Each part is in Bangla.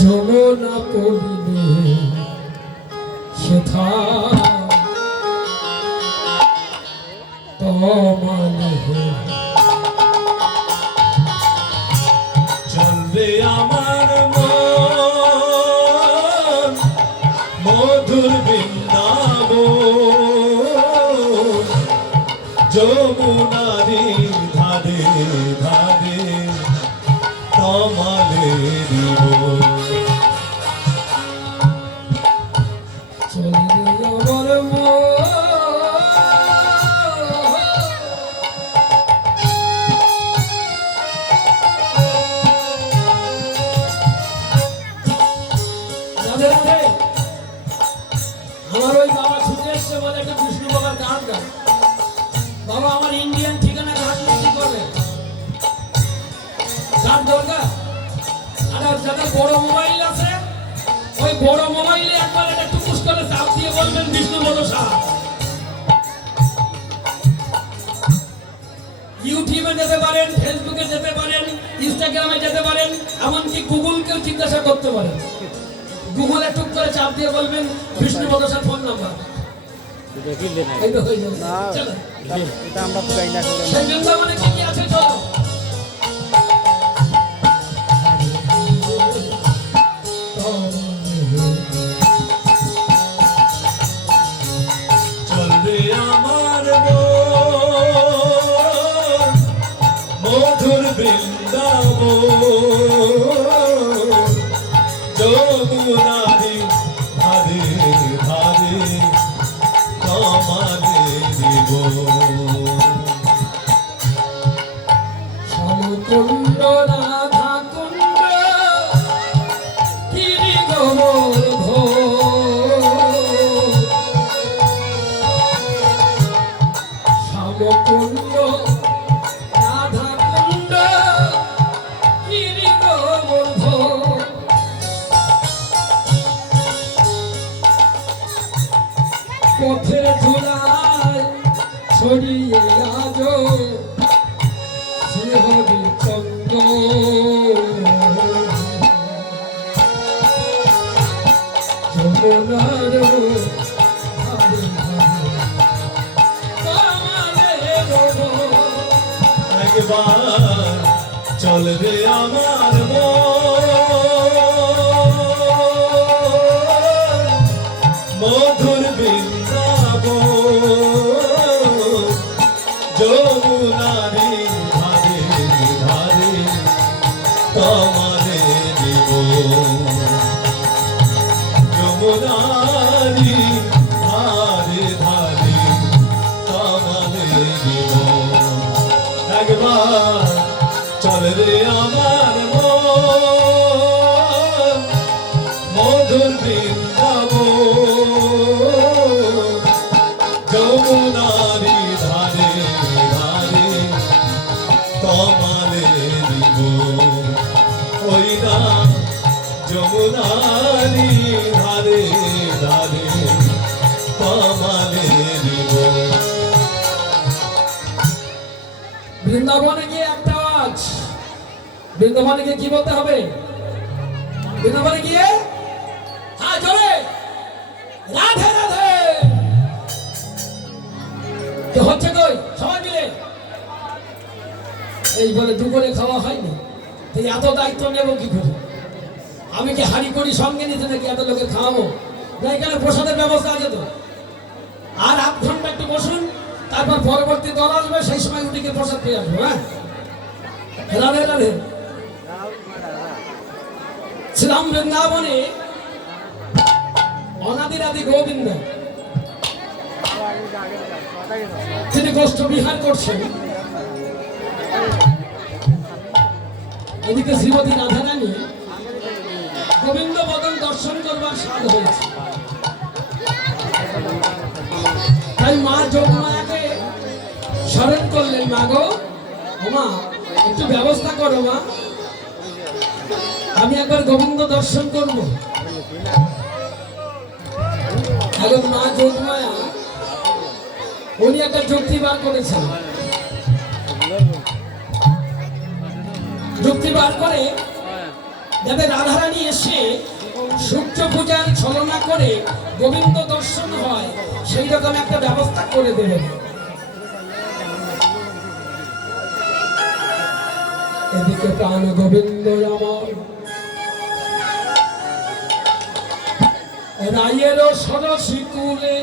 যমুনা পড়িলে সেথা তমালে চলবে আমার মন মধুর বৃন্দাবন যমুনারি ধারে ধারে তমালে দিব চলবে আমার মন আমার ওই বাবা ছুটে এসছে বলে একটা বিষ্ণু বাবার গান গায়। বাবা আমার ইন্ডিয়ান ঠিকানা গান কি করবে গান দরকার। আর যাদের বড় মোবাইল আছে ওই বড় মোবাইলে একবার এটা টুকুস করে চাপ দিয়ে বলবেন বিষ্ণু বলো সাহা। ইউটিউবে যেতে পারেন, ফেসবুকে যেতে পারেন, ইনস্টাগ্রামে যেতে পারেন, এমনকি গুগলকেও জিজ্ঞাসা করতে পারেন। গুগলে টুক করে চাপ দিয়ে বলবেন বিষ্ণু বদসার ফোন নাম্বার। সেই বৃন্দাবনে কি কি আছে চলো। চলবে আমার মন মধুর বৃন্দাবন যমুনারি ধারে ধারে তমালে দিব শ্যামকুণ্ড রাধা কুণ্ড গিরি গোবর্ধন শ্যামকুণ্ড রাধা কুণ্ড গিরি গোবর্ধন পথের ধুলায় ছড়িয়ে আজ শ্রীহরি চন্দ্র যমুনার ধারে ধারে তমালে একবার চলবে আমার মন মধুর বৃন্দাবন যমুনারি ধারে ধারে তমালে দিব যমুনারি ধারে ধারে তমালে দিব একবার চলবে আমার মন মধুর বৃন্দাবন যমুনারি ধারে ধারে তমালে দিব ওই না যমুনারি ধারে ধারে তমালে দিব বৃন্দাবনে গিয়ে একটা আওয়াজ। বৃন্দাবনে গিয়ে কি বলতে হবে? বৃন্দাবনে গিয়ে হ্যাঁ জোরে রাধে রাধে। কি হচ্ছে কই সবাই মিলে এই বলে দুপুরে খাওয়া হয়নি তো এত দায়িত্ব নেব কি করে? আমি কি হাড়ি করি সঙ্গে নিতে নাকি এত লোকে খাওয়াবো না? এখানে প্রসাদের ব্যবস্থা আছে তো। আর 8 ঘন্টা একটু বসুন, তারপর পরবর্তী দল আসবে, সেই সময় উঠিকে প্রসাদ পেয়ে আসবো। হ্যাঁ রাধে রাধে। শ্রীরাম বৃন্দাবনে অনাদিরাদি গোবিন্দ তিনি গোষ্ঠ বিহার করছেন। এদিকে শ্রীমতী রাধারানী গোবিন্দ বদন দর্শন করবার স্বাদ হয়েছে। তাই মা যোগমায়াকে স্মরণ করলেন, মা গো মা একটু ব্যবস্থা করো মা, আমি একবার গোবিন্দ দর্শন করবো। এখন মা যোগমায়া উনি একটা যুক্তি বার করেছেন। যুক্তি বার করে যাতে রাধারানী এসে সূর্য পূজার ছলনা করে গোবিন্দ দর্শন হয় সেই রকম একটা ব্যবস্থা করে দেবেন। এদিকে প্রাণ গোবিন্দ আমার রায়ের সরসী কুলে,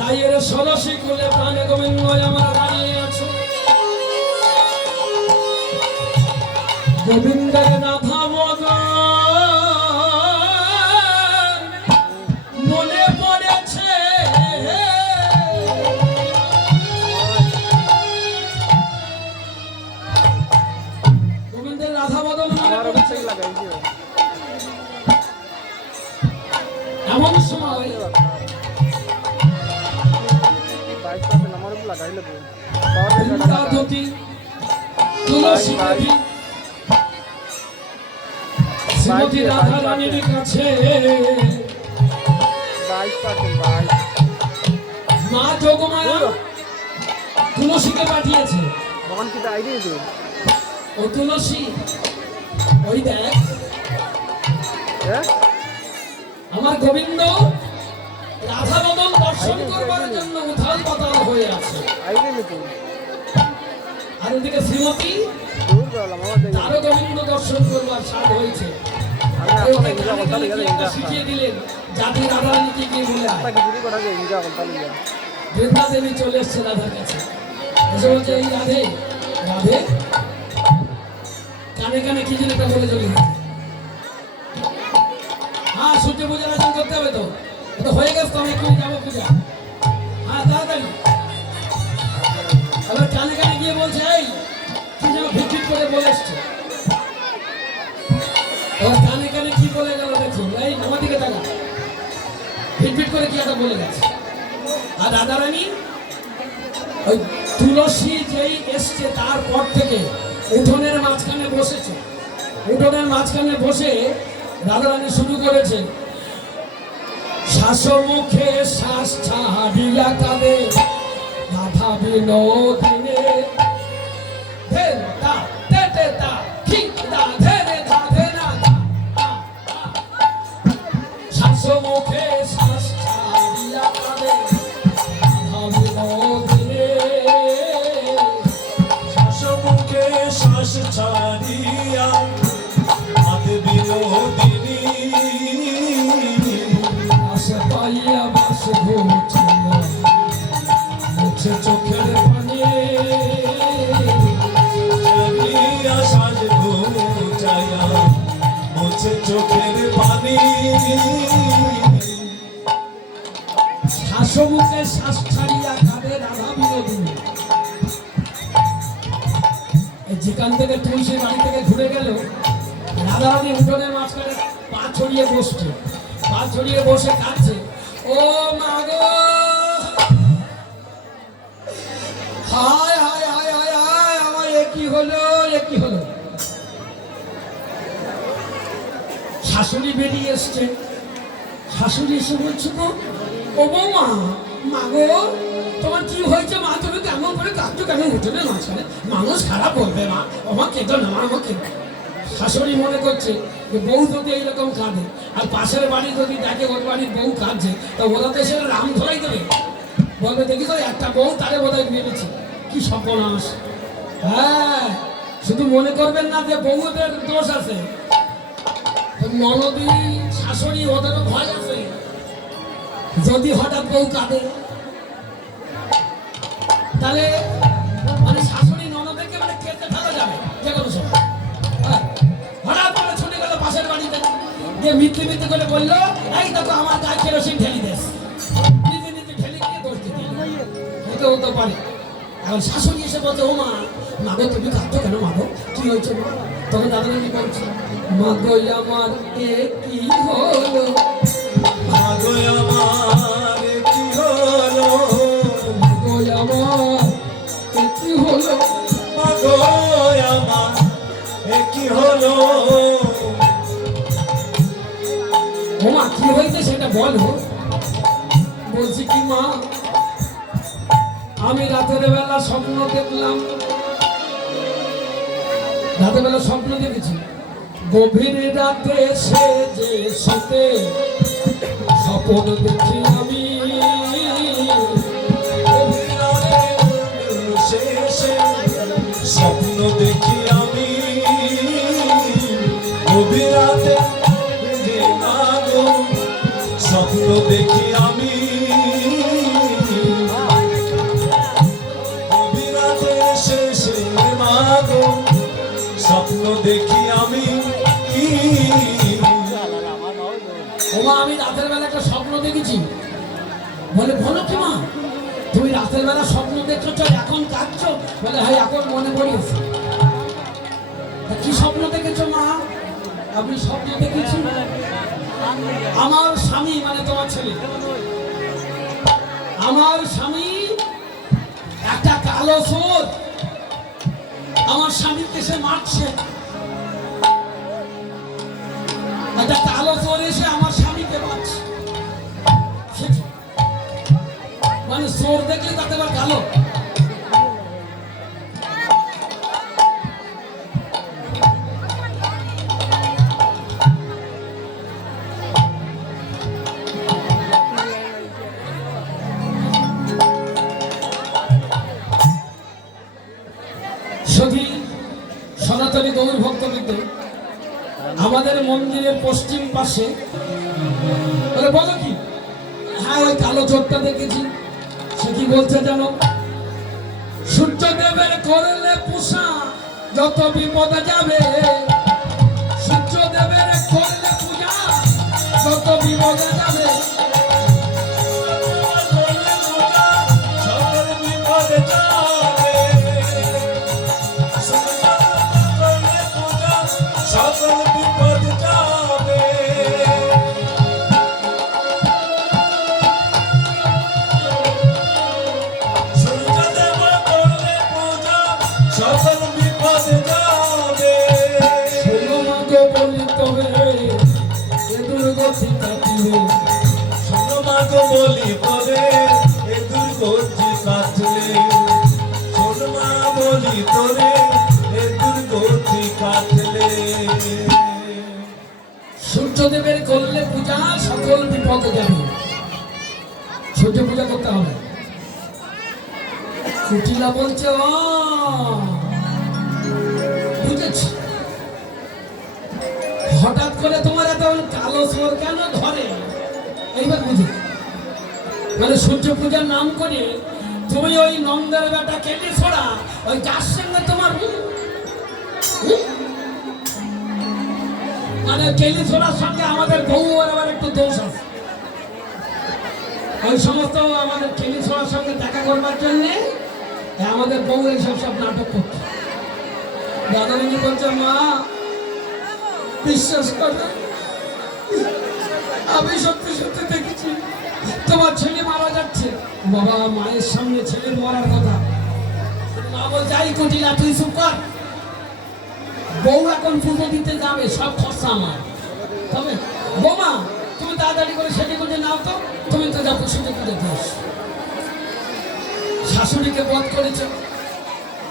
রায়ের সরসী কুলে প্রাণ গোবিন্দ আমার দাঁড়িয়ে আছে। গোবিন্দের রাধা বদন মনে পড়েছে, গোবিন্দের রাধা বদন মনে পড়েছে। এমন সময় ধুতি তুলসী দেবী শ্রীমতী রাধা রানীর কাছে মা যোগমায়া তুলসীকে পাঠিয়েছে। ও তুলসী, ওই দেখ আমার গোবিন্দ রাধা বদন দর্শন করবার জন্য উথাল পাতাল হয়ে আছে। আর ওদিকে শ্রীমতী তারও গোবিন্দ দর্শন করবার স্বাদ হয়েছে। শিখিয়ে দিলেন জাতি রাধারানীকে গিয়ে বলে বৃন্দা দেবী চলে এসছে রাধার কাছে, এসে বলছে এই রাধে রাধে কানে কানে কি যেন একটা বলে চলে গেছে। হ্যাঁ সূর্য পূজার আয়োজন করতে হবে, তো এটা হয়ে গেছে, তো আমি একটু যাবো পূজা। হ্যাঁ তাড়াতাড়ি। আবার কানে কানে গিয়ে বলছে এই কি যেন ভিট করে বলে এসছে। এবার কানে কানে কি বলে গেল দেখুন, এই আমার দিকে তাকা, ভিট করে কি একটা বলে গেছে। আর রাধারানী ওই তুলসী যেই এসছে তারপর থেকে উঠোনের মাঝখানে বসেছে। উঠোনের মাঝখানে বসে রাধারানী শুরু করেছে শ্বাসমুখে শ্বাস ছাড়িয়া কাঁদে রাধা বিনোদিনে শ্বাসমুখে শ্বাস ছাড়িয়া কাঁদে রাধা বিনোদিনে, শ্বাসমুখে শ্বাস ছাড়িয়া কাঁদে বিনোদিনী, আশা পাইয়া বাস ঘুচিয়া মুছে চোখের পানি, ছাড়িয়া শ্বাস ঘুচাইয়া মুছে চোখের পানি। শ্বাসমুখে শ্বাস ছাড়িয়া কাঁদে রাধা বিনোদিনী। যেখান থেকে তুলসী বাড়ি থেকে ঘুরে গেল রাধারানী উঠোনের মাঝখানে পা ছড়িয়ে বসছে, পা ছড়িয়ে বসে কাঁদছে। ও মা গো, হায় হায় হায় হায় হায়, আমার এ কি হলো, এ কি হলো। শাশুড়ি বেরিয়ে এসছে, শাশুড়ি এসে বলছে গো ও বৌমা, মা গো তোমার কি হয়েছে মা, তুমি কেমন করে কাঁদছো কেন উঠোনে মাঝখানে, মানুষ খারাপ বলবে মা, আমার কেঁদো না মা, আমাকে। শাশুড়ি মনে করছে যে বউ যদি এইরকম কাঁদে আর পাশের বাড়ি যদি দেখে ওর বাড়ির বউ কাঁদছে তা ওরা তো এসে রাম ধরাই দেবে, বলবে দেখি তো একটা বউ তারে বোধ হয় মেরেছে, কি সর্বনাশ। হ্যাঁ শুধু মনে করবেন না যে বউদের দোষ আছে, ননদী শাশুড়ি ওদেরও ভয় আছে। যদি হঠাৎ বউ কাঁদে তাহলে মানে শাশুড়ি ননদেরকে মানে কেটে ফেলা যাবে যে কোনো সময়। হঠাৎ করে ছুটে গেল পাশের বাড়িতে, যে মিথ্যে মিথ্যে করে বললো এই দেখো আমার গায়ে কেরোসিন ঢেলি দেশ, নিজে নিজে ঢেলে গিয়ে দোষ দিতে হতে পারে। এখন শাশুড়ি এসে বলছে ও মা, মাগো তুমি কাঁদছো কেন মাগো, কি হয়েছে মা? তখন দাদারানি বলছে মাগো আমার এ কি হলো, মাগো আমার কি হলো, মাগো আমার এ কি হলো, মাগো আমার কি হলো। ও মা কি হয়েছে সেটা বলো। বলছি কি মা আমি রাতের বেলা স্বপ্ন দেখলাম, রাতের বেলা স্বপ্ন দেখেছি, গভীর রাতে সে যে শীতে স্বপ্ন দেখি আমি, শেষে স্বপ্ন দেখি আমি, গভীর রাতে যে মাগো স্বপ্ন দেখি আমি, গভীর রাতে শেষে মাগো স্বপ্ন দেখি আমি। ওমা আমি রাতের বেলা একটা স্বপ্ন দেখেছি। বলে বলো কি মা, তুমি রাতের বেলা স্বপ্ন দেখছো, এখন কাঁদছো? বলে হ্যাঁ এখন মনে পড়েছে। তা কি স্বপ্ন দেখেছো মা? আপনি স্বপ্ন দেখেছি আমার স্বামী, মানে তোমার ছেলে, আমার স্বামী একটা কালো চোর আমার স্বামীকে সে মারছে, একটা কালো চোর এসে আমার স্বামীকে মারছে। মানে চোর দেখলে তাতে আবার কালো। সখী সনাতনী গৌর ভক্তবৃন্দ, আমাদের মন্দিরের পশ্চিম পাশে, বলে বলো কি, হ্যাঁ ওই কালো চোরটা দেখেছি। সে কি বলছে জানো? সূর্যদেবের করলে পূজা যত বিপদে যাবে, সূর্যদেবের করলে পূজা যত বিপদে যাবে, সকল বিপদে যাবে, সকল বিপদ যাবে, সূর্যদেব করলে পূজা সকল বিপদ যাবে। শোনো মাকে বলি তবে এ দুর্গতি কাটিবে, শোনো মাগো বলি তবে এ দুর্গতি কাটলে, শোনো মা বলি তোরে এ দুর্গতি কাটলে। সূর্যদেবের করলে পূজা সকল বিপদে যাবে, সূর্য পূজা করতে হবে। কুটিলা বলছে ও বুঝেছি, হঠাৎ করে তোমার এত কালো চোর কেন ধরে? এইবার বুঝে, মানে সূর্য পূজার নাম করে তুমি ওই নন্দের বেটা কেটে ছড়া ওই যার সঙ্গে তোমার মানে কেলি ছোড়ার সঙ্গে আমাদের বউ আবার একটু দোষ আছে। ওই সমস্ত আমাদের কেলি ছোড়ার সঙ্গে দেখা করবার জন্য আমাদের বউ এইসব সব নাটক করছে। দাদামণি বলছে মা বিশ্বাস করে, আমি সত্যি সত্যি দেখেছি তোমার ছেলে মারা যাচ্ছে। বাবা মায়ের সামনে ছেলের মরার কথা, মা বল যাই কুটিলা তুই চুপ কর, বউ এখন পুজো দিতে যাবে, সব খরচা আমার। তবে বৌমা তুমি তাড়াতাড়ি করে সেটি করে নাও তো, তুমি তো যাবো সেটি করে দোষ। শাশুড়িকে বধ করেছে।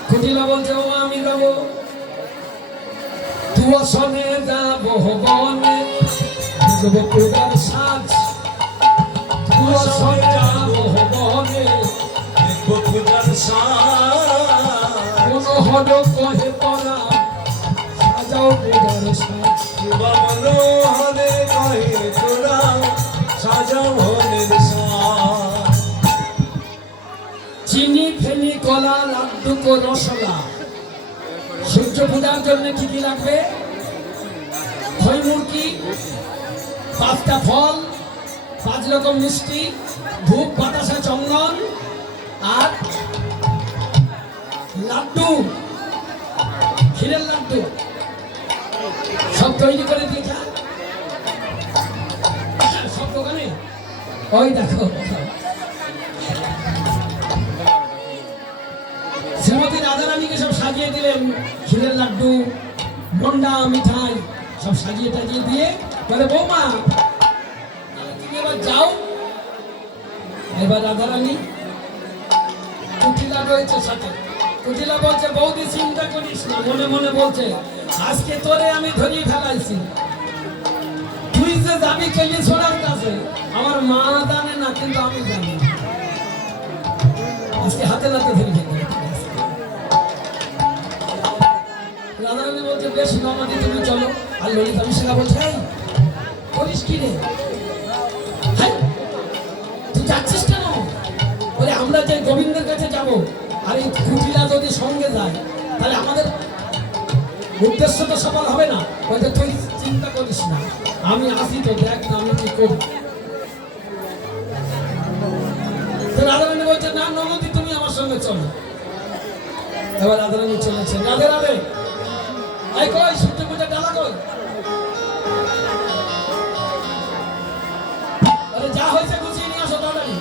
কুটিলা বলছে ও আমি যাবো, তুয়াশনে যাবো বনে, দেখবো পূজার সাজ, তুয়াশনে যাবো বনে, দেখবো পূজার সাজ, কোন হল কহে পরা সাজাও পূজার সাজ, মনোহরে কহে তোরা সাজাও হলের সাজ। চিনি ফেনি কলা লাড্ডু কো রসগোল্লা। সূর্য পূজার জন্য কি কি লাগবে? খই মুরকি, 5টা ফল, 5 রকম মিষ্টি, ধূপ বাতাসা চন্দন আর লাড্ডু, ক্ষীরের লাড্ডু সব তৈরি করে দিয়েছা সব দোকানে। ওই দেখো শ্রীমতী রাধারানীকে সব সাজিয়ে দিলেন, ক্ষীরের লাড্ডু, মন্ডা, মিঠাই সব সাজিয়ে টাজিয়ে দিয়ে বলে বৌমা তুমি এবার যাও। এবার রাধারানী কুটিলা রয়েছে সাথে। কুটিলা বলছে বৌদি চিন্তা করিস না, মনে মনে বলছে আজকে তোরে আমি ধরিয়ে ফেলাইছি। তুই যে যাবি কেলি ছোড়ার কাছে, আমার মা জানে না কিন্তু আমি জানি। আজকে হাতে নাতে ধরে ফেলবে। রাধারানী বলছে বেশ নমাদি তুমি চলো। আর ললিতা মিশ্রা বলছে এই করিস কি রে, হ্যাঁ তুই যাচ্ছিস কেন? বলে আমরা যে গোবিন্দের কাছে যাব, আর এই কুটিলা যদি সঙ্গে যায় তাহলে আমাদের উদ্দেশ্য তো সফল হবে না। বলতে তুই চিন্তা করিস না, আমি আসি তো, দেখ না আমি কি করি। তো রাধারানী বলছে না নগদি তুমি আমার সঙ্গে চলো। এবার রাধারানী চলেছে। রাধে রাধে। এই কই সূর্য পূজা ডালা কই? আরে যা হয়েছে গুছিয়ে নিয়ে আসো তাড়াতাড়ি।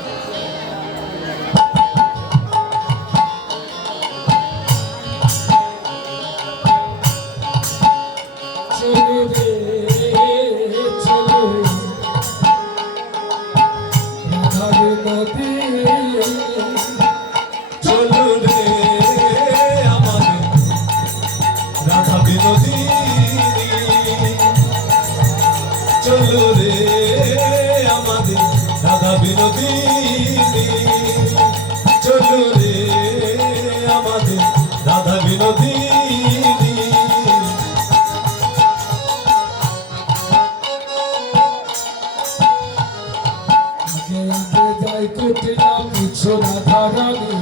চলো রে চলো রাধার নদী, চলো রে আমাদের রাধা বিনোদিনী, চলো রে আমাদের রাধা বিনোদিনী, চলো রে আমাদের রাধা বিনোদিনী। আগে আগে যাই কুটিলা পিছে রাধারানী,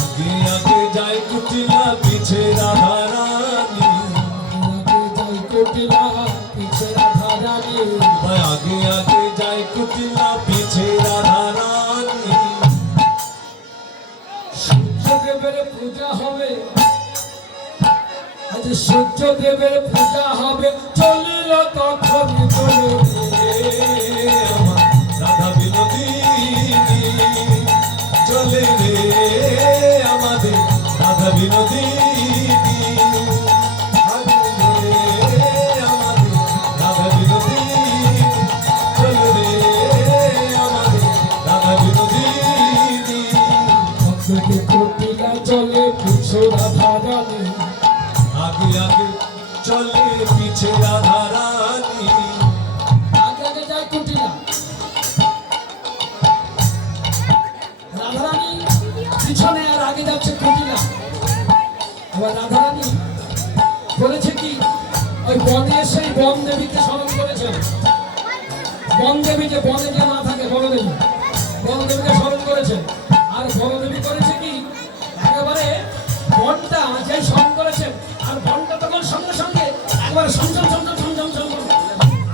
আগে যাই কুটিলা পিছে রাধারানী, আগে আগে যাই কুটিলা পিছে রাধারানী। আগে আগে যাই কুটিলা পিছে রাধারানী। সূর্যদেবের পূজা হবে, আজ সূর্যদেবের পূজা হবে, চলিল তখন চলো আমার রাধা বিনোদিনী, চলে রে আমাদের রাধা বিনোদিনী, চলে রে আমাদের রাধা বিনোদিনী, চলে রে আমাদের রাধা বিনোদিনী। ভক্তকে কুটিলা চলে পিছু রাধারানী, আগে আগে চলে পিছে রাধারানী, আগে আগে যাই কুটিলা। রাধারানী পিছনে আর আগে যাচ্ছে কুটিলা। আবার রাধারানী বলেছে কি, ওই বনে সেই বন দেবীকে স্মরণ করেছেন। বন দেবী যে বনে যে না থাকে, বড় দেবী, বন দেবীকে স্মরণ করেছে। আর বড় দেবী করেছে কি, একেবারে বনটা যে স্মরণ করেছে, আর বনটা তখন সঙ্গে সঙ্গে একবারে সংসম সংসম সংসম সংসম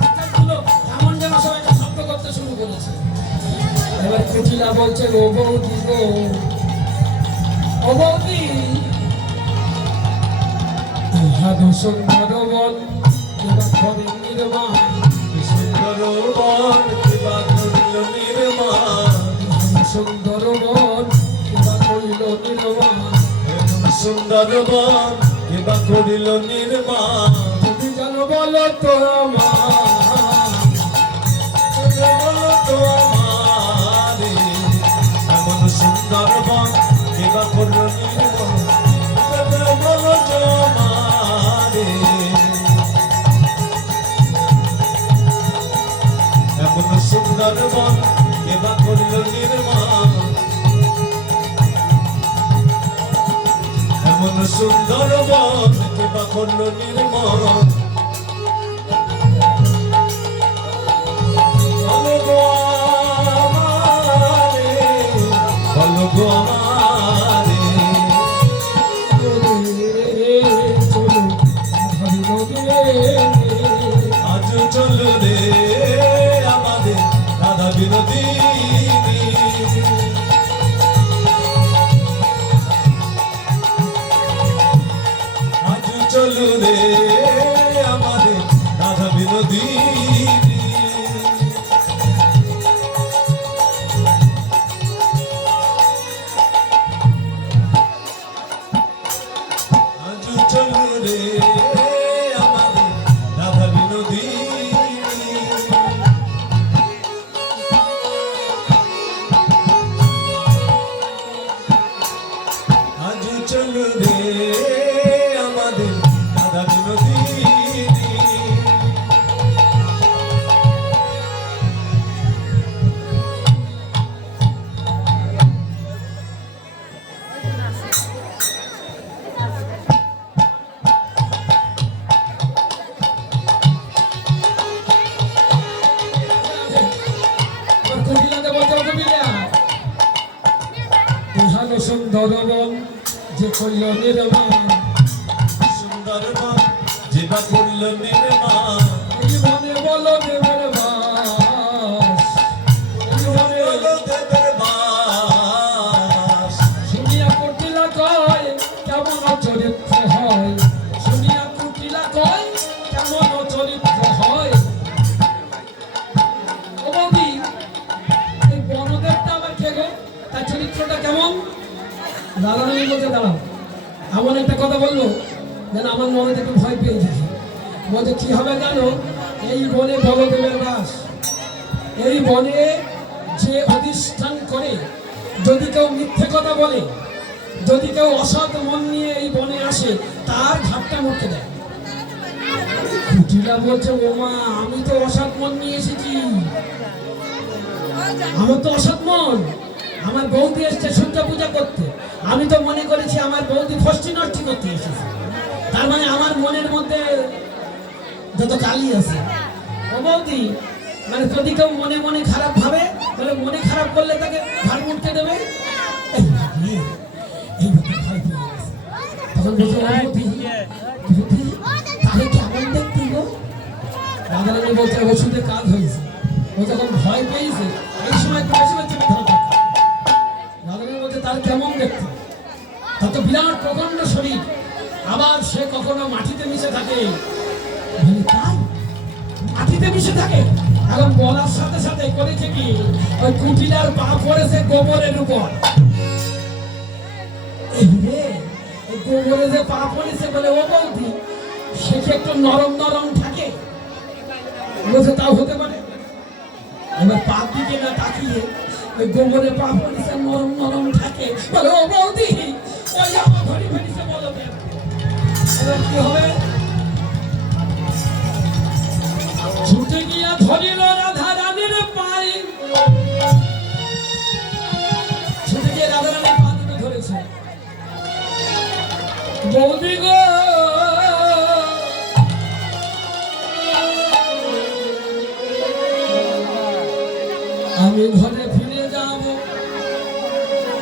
আকাশগুলো এমন যেন সব একটা শব্দ করতে শুরু করেছে। এবার কুটিলা বলছে ও বৌদি গো, ও বৌদি, ইহাদু সুন্দর বন এবার করে নির্মাণ, সুন্দর বন কিবা করিল নির্মাণ, সুন্দর বন এবার করিল নির্মাণ। সুন্দর বন কিবা করিল নির্মাণ। তুমি জানো বলো তো আমার, বলো তো আমারে এমন সুন্দর বন কিবা করিল নির্মাণ, বলো তো আমারে এমন সুন্দর বন কিবা করিল নির্মাণ, এমন সুন্দর বন কিবা করল নির্মল। বলো গো আমারে, বলো গো আমারে, আজ চলো রে আমাদের রাধা বিনোদিনী, আজ চলো রে আমাদের রাধা বিনোদিনী, আজ চলো রে আমাদের রাধা বিনোদিনী। সুন্দরবন যে করল নির্মাণ, সুন্দরবন যে বা করল নির্মাণ, এই বনে বলো দেবের বাস, এই বনে দেবের বাস। শুনিয়া কুটিলা কয় কেমন চরিত্র হয়, শুনিয়া কুটিলা কয় কেমন চরিত্র হয়। ও বৌদি, এই বনদেবটা আবার কে গো? তার চরিত্রটা কেমন? দাদারানি বলতে দাঁড়াও, এমন একটা কথা বললো যেন আমার মনে একটু ভয় পেয়ে যায়। বলছে কি হবে জানো, এই বনে বলদেবের বাস, এই বনে যে অধিষ্ঠান করে, যদি কেউ মিথ্যে কথা বলে, যদি কেউ অসৎ মন নিয়ে এই বনে আসে, তার ঘাটটা মুখে দেয়। কুটিলা বলছে ওমা, আমি তো অসৎ মন নিয়ে এসেছি, আমার তো অসৎ মন, আমার বৌদি এসছে সূর্য পূজা করতে, আমি তো মনে করেছি আমার বৌদি ফষ্টি নষ্টি করতে এসেছে, তার মানে আমার মনের মধ্যে যত কালি আছে। ও বৌদি, মানে যদি কেউ মনে মনে খারাপ ভাবে, তাহলে মনে খারাপ করলে তাকে ঘাড় মুটকে দেবে। এই রে, এই ব্যাপারে ভয় পেয়ে গেছে। তখন বলছে ও বৌদি, বৌদি, তাহলে কেমন দেখতে গো? রাধারানী বলছে ওষুধে কাজ হয়েছে। ও যখন ভয় পেয়েছে, এই সময় একটু বেশি বেশি কথা বলতে। রাধারানী বলছে তার কেমন দেখতে? তার তো বিরাট প্রকাণ্ড শরীর, আবার সে কখনো মাটিতে মিশে থাকে। বলি তাই, মাটিতে মিশে থাকে? এখন বলার সাথে সাথে করেছে কি, ওই কুটিলার পা পড়েছে গোবরের উপর। এই রে, এই গোবরে যে পা পড়েছে বলে ও বৌদি, সে কি একটু নরম নরম থাকে? বলছে তাও হতে পারে। এবার পা দিকে না তাকিয়ে ওই গোবরে পা পড়েছে, নরম নরম থাকে বলে ও বৌদি, ওই আমার ঘড়ি ফেরিছে বলো দেব। এবার কি হবে? ছুটে গিয়া ধরিল রাধারানীর পায়ে, ছুটে গিয়ে রাধারানীর পা দুটো ধরেছে। বৌদি গো, আমি ঘরে ফিরে যাব,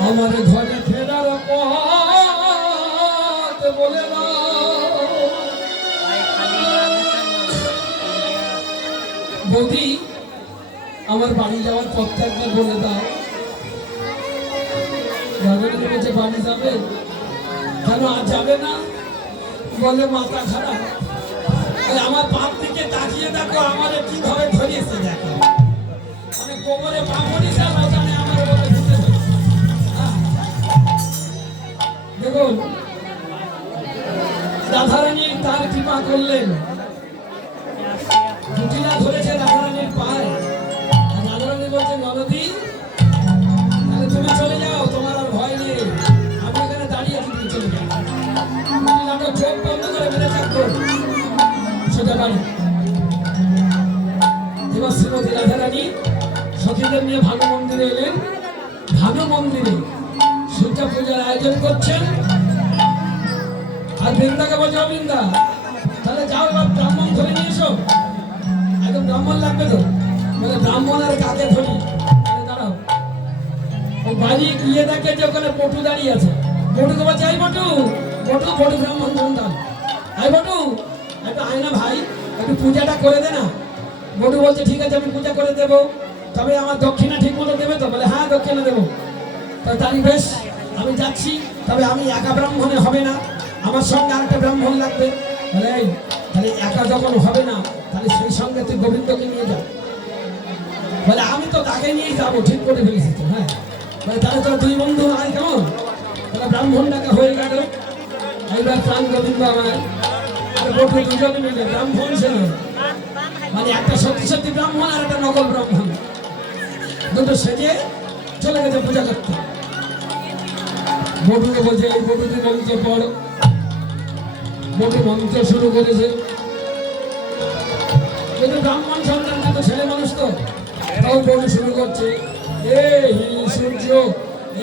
আমার ঘরে ফেরার পথ বলে দাও। বৌদি, আমার বাড়ি যাওয়ার পথটা একবার বলে দাও। রাধারানী বলছে বাড়ি যাবে কেন, আর যাবে না? বলে মাথা খারাপ, আমার বাপ দিকে তাকিয়ে দেখো, আমাদের কিভাবে ধরিয়েছে দেখো, আমি গোবরে পা পড়েছি আর ওখানে আমার বলে ঢুকে ধরেছে। দেখুন, রাধারানী তার কৃপা করলেন, কুটিলা ধরেছে রাধারানীর পায়ে। রাধারানী বলছে নরদি, তাহলে তুমি চলে যাও, তোমার আর ভয় নেই, আমি এখানে দাঁড়িয়ে আছি, তুমি চলে যাও। কুটিলাটা চোখ বন্ধ করে বেঁধে থাকতো সোজা বাড়ি। এবার শ্রীমতী রাধারানী সখীদের নিয়ে ভানু মন্দিরে এলেন। ভানু মন্দিরে সূর্য পূজার আয়োজন করছেন। আর বৃন্দাকে বলছে বৃন্দা, তাহলে যাও এবার ব্রাহ্মণ ধরে নিয়ে এসো, একদম ব্রাহ্মণ লাগবে তো। বলে ব্রাহ্মণ আর কাকে ধরি? দাঁড়াও, ও বাড়ি গিয়ে দেখে যে ওখানে পটু দাঁড়িয়ে আছে। পটুকে বলছে এই পটু, পটু পটু ব্রাহ্মণ সন্তান, এই পটু একটু আয় না ভাই, একটু পূজাটা করে দে না। পটু বলছে ঠিক আছে, আমি পূজা করে দেবো, তবে আমার দক্ষিণা ঠিক মতো দেবে তো? বলে হ্যাঁ দক্ষিণা দেবো। তাই বেশ, আমি যাচ্ছি, তবে আমি একা ব্রাহ্মণে হবে না, আমার সঙ্গে আরেকটা ব্রাহ্মণ লাগবে। বলে এই, তাহলে একা যখন হবে না, তাহলে সেই সঙ্গে তুই গোবিন্দকে নিয়ে যা। বলে আমি তো তাকে নিয়েই যাবো, ঠিক করে ফেলেছি তো। হ্যাঁ, বলে তাহলে তোর দুই বন্ধু হয় কেমন? তাহলে ব্রাহ্মণ ডাকা হয়ে গেল। এইবার প্রাণ গোবিন্দ আমার দুজনে মিলে ব্রাহ্মণ ছিল, মানে একটা সত্যি সত্যি ব্রাহ্মণ আর একটা নকল ব্রাহ্মণ, দুটো সেজে চলে গেছে পূজা করতে। বটুকে বলছে এই বটুকে মন্ত্র পড়। বটু মন্ত্র শুরু করেছে, কিন্তু ব্রাহ্মণ সন্তান কিন্তু ছেলে মানুষ তো, তাও বটু শুরু করছে এই সূর্য,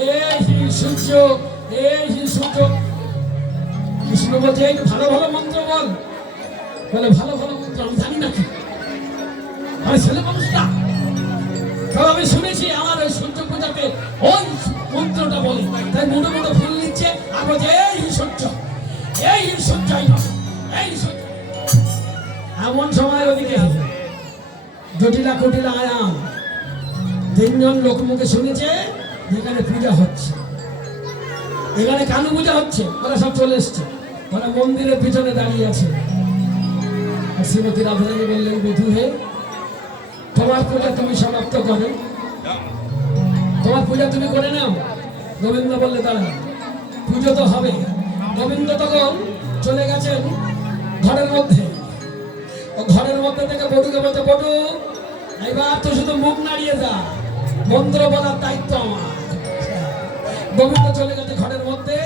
এই সূর্য, এই সূর্য। কৃষ্ণ বলছে এই ভালো ভালো মন্ত্র বল। বলে ভালো ভালো মন্ত্র আমি জানি নাকি, আমি ছেলে মানুষ না, তবে আমি শুনেছি আমার ওই সূর্য পূজা যাতে ওই মন্ত্রটা বলে, তাই মুঠো মুঠো ফুল নিচ্ছে আর বলছে এই সহ্য, এই সহ্যই না, এই সহ্য। এমন সময় ওদিকে জটিলা কুটিলা আয়াম তিনজন লোক মুখে শুনেছে যেখানে পূজা হচ্ছে, এখানে কানু পূজা হচ্ছে। ওরা সব চলে এসছে, ওরা মন্দিরের পিছনে দাঁড়িয়ে আছে। আর শ্রীমতী রাধারানী বললেন, বিধু হে, তোমার পূজা তুমি সমাপ্ত করো, তোমার পূজা তুমি করে নাও। গোবিন্দ বললে, দাঁড়া, পুজো তো হবে। গোবিন্দ তখন চলে গেছেন ঘরের মধ্যে। ও ঘরের মধ্যে থেকে বটুকে বলতে, বটু এইবার তো শুধু মুখ নাড়িয়ে যা, মন্ত্র বলার দায়িত্ব আমার। গোবিন্দ চলে গেছে ঘরের মধ্যে,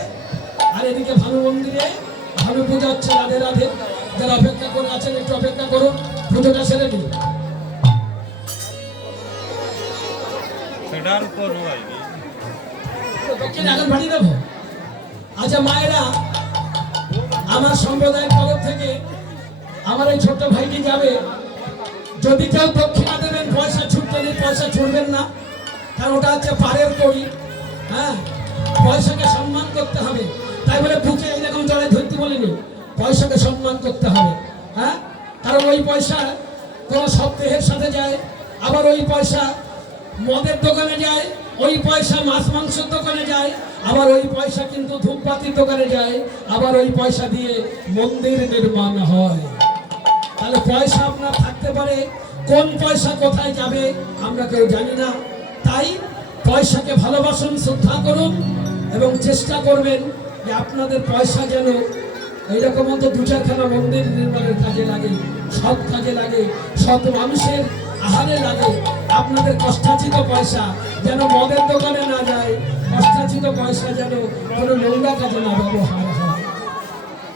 আর এদিকে ভানু মন্দিরে ভানু পূজা হচ্ছে। রাধে রাধে, যারা অপেক্ষা করে আছেন একটু অপেক্ষা করুন, পুজোটা সেরে নিন। এখন পাঠিয়ে দেবো। আচ্ছা মায়েরা, আমার সম্প্রদায়ের তরফ থেকে আমার এই ছোট্ট ভাইটি যাবে। যদি কেউ দক্ষিণা দেবেন, পয়সা ছুটতে নেই, পয়সা ছুটবেন না, কারণ ওটা হচ্ছে পারের করি। হ্যাঁ, পয়সাকে সম্মান করতে হবে। তাই বলে বুকে এইরকম জড়াই ধরতে বলিনি, পয়সাকে সম্মান করতে হবে। হ্যাঁ, কারণ ওই পয়সা কোনো সপ্তাহের সাথে যায়, আবার ওই পয়সা মদের দোকানে যায়, ওই পয়সা মাছ মাংসের দোকানে যায়, আবার ওই পয়সা কিন্তু ধূপবাতির দোকানে যায়, আবার ওই পয়সা দিয়ে মন্দির নির্মাণ হয়। তাহলে পয়সা আপনার থাকতে পারে, কোন পয়সা কোথায় যাবে আমরা কেউ জানি না। তাই পয়সাকে ভালোবাসুন, শ্রদ্ধা করুন এবং চেষ্টা করবেন যে আপনাদের পয়সা যেন এইরকম মতো দু চারখানা মন্দির নির্মাণের কাজে লাগে, সৎ কাজে লাগে, সৎ মানুষের আহারে লাগে। আপনাদের কষ্টার্জিত পয়সা যেন মদের দোকানে না যায়, কষ্টার্জিত পয়সা যেন কোনো নোংরা কাজে না ব্যবহার হয়।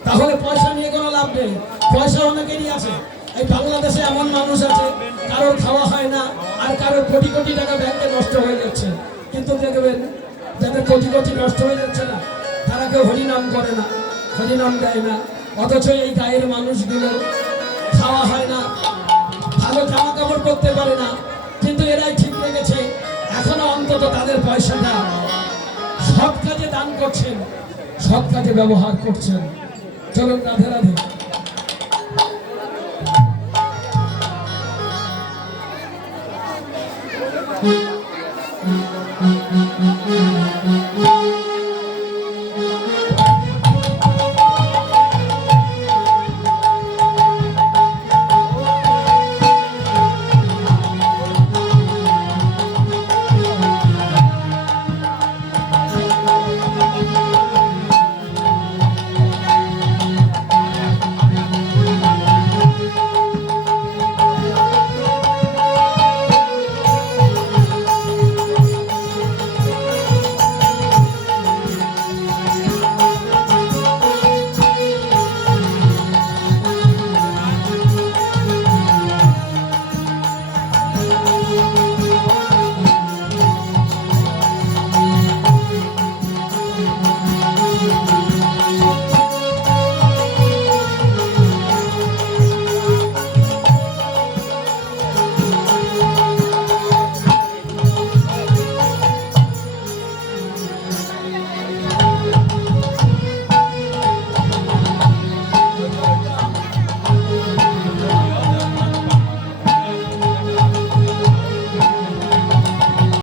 তাহলে পয়সা নিয়ে কোনো লাভ নেই। পয়সা অনেকেরই আছে। এই বাংলাদেশে এমন মানুষ আছে, কারোর খাওয়া হয় না, আর কারোর কোটি কোটি টাকা ব্যাংকে নষ্ট হয়ে যাচ্ছে। কিন্তু দেখবেন যাদের কোটি কোটি নষ্ট হয়ে যাচ্ছে না, তারা কেউ হরিনাম করে না, হরিনাম দেয় না। অথচ এই গায়ের মানুষগুলো খাওয়া হয় না, ভালো জামা কাপড় করতে পারে না, কিন্তু এরাই ঠিক রেখেছে। এখনো অন্তত তাদের পয়সাটা সৎ কাজে দান করছেন, সৎ কাজে ব্যবহার করছেন। চলুন রাধে রাধে।